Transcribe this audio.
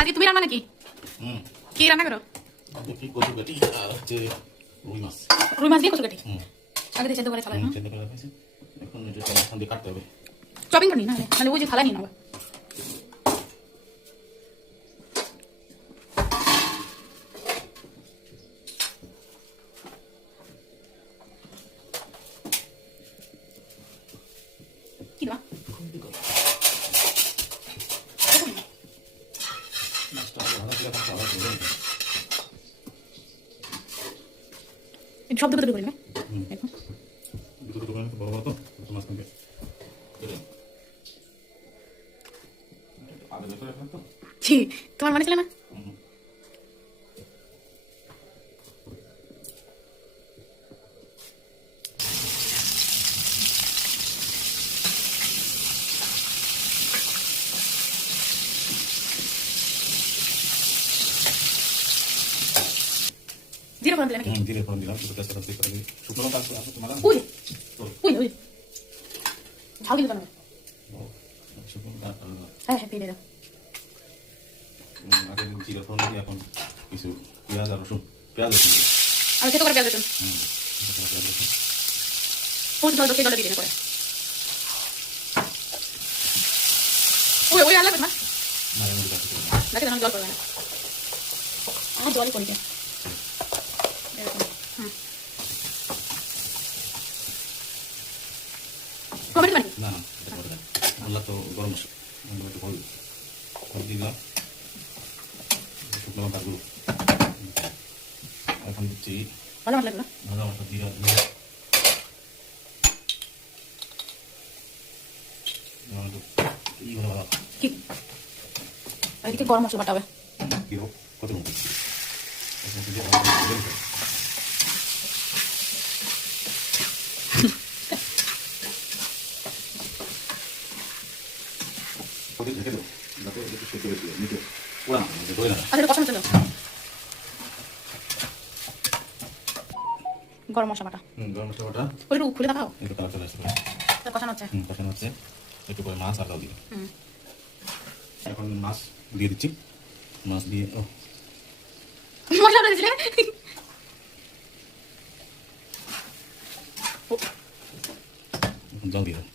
আজকে তুমি রান্না নাকি? কি রান্না করো? কি কচুকাটি আর হচ্ছে রুই মাছ। রুই মাছ দিয়ে কচুকাটি আগে দিয়ে সেদ্ধ করে ফেলাই না? সেদ্ধ করে রাখছি। এখন এটা এখন দিয়ে কাটতে হবে। চপিং করে নি না মানে ওই যে থালা নিয়ে নাও। কি দাও? সব দুটো দুটো করে না? দুটো দুটো করে বড় বড় তো মাছ থাকবে। আলাদা করে রাখলাম তো। ছি, তোমার মনে ছিল না? জিরে ফোড়ন দিলে নাকি? জিরে ফোড়ন দিলাম, দুটো তেজপাতা দিয়ে করে দিই। শুকনো লঙ্কা আছে তোমার? ওই ওই ঝাল কিন্তু না। শুকনো লঙ্কা হ্যাঁ হ্যাঁ দিয়ে দাও। আগে জিরে ফোড়ন দিয়ে এখন কিছু পেঁয়াজ আর রসুন, পেঁয়াজ রসুন দিই। আর খেতে করে পেঁয়াজ রসুন। পেঁয়াজ রসুন। কোন জল দিয়ে দিয়ে করে। ওই ওই আলাদা না? না এর মধ্যে কাটতে হবে। দেখে জানো জল করবে না। আমার জলই করি। টমেটো মানে? না না এটা করে দেন। আল্লাহ তো গরম মশলা। আমরা একটু হলুদ দিলাম। শুকনো লঙ্কা গুঁড়ো। এখন দিচ্ছি ভালো মশলা গুলো। ভাজা মশলা জিরা দিয়ে এইগুলো ভালো কি? এদিকে গরম মশলা বাটা হবে। দিও কত রকম ঢেকে দেবো যাতে একটু সেদ্ধ বেশি হয় নিচে পোড়া না ধরে না। আচ্ছা কষানো ছিল গরম মশলা বাটা। গরম মশলা বাটা ওই একটু খুলে দেখাও। একটু কালার চলে আসবে। কষানো হচ্ছে। কষানো হচ্ছে। একটু করে মাছ আর ডাল দিয়ে এখন মাছ দিয়ে দিচ্ছি। মাছ দিয়ে ও মশলা দিয়েছিলে? জল দিয়ে দাও।